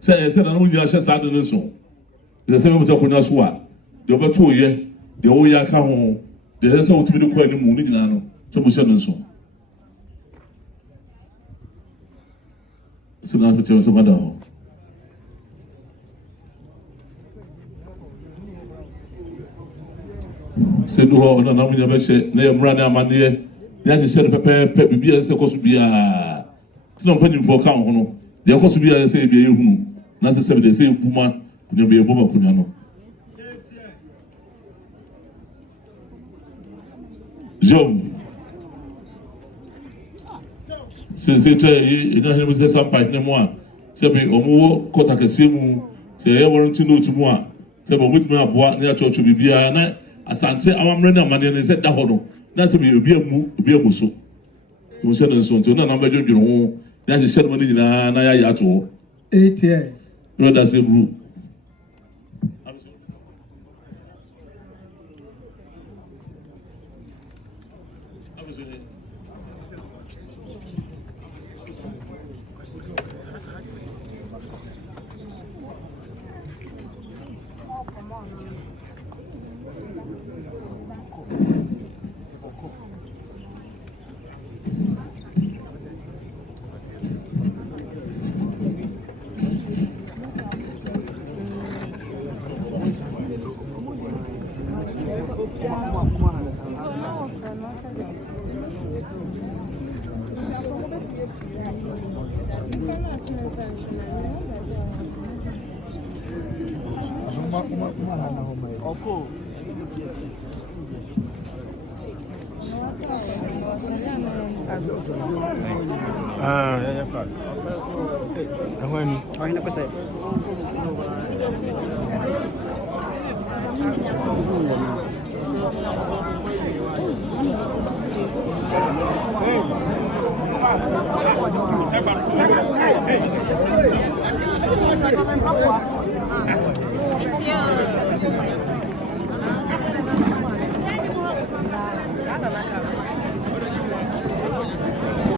Say na no nyina hye saa de no so de se be to konya so a de obeto ye de wo ya ka ho de se wotumi de ko ani mu ni nyina no se mo hye no so se na to so mada ho se do ho na mu nya be hye na ye mra na amane ya hye hye pepe bibia se ko so bia se no panimfo ka ho no de ko so bia se bia ye hunu na se de se kuma kunya be boma kunya no Job se try ina he se sampa ne mo a se be omo kota kase mu se ye warranty note mu a se be mutumi aboa na chocho bibia na asante awamre na amane ne se da ho no na se be obi amu so to se no so to na na ba dwodwo ho na hye hye no ni nyina na ya to 8 years. No, that's a blue. Monsieur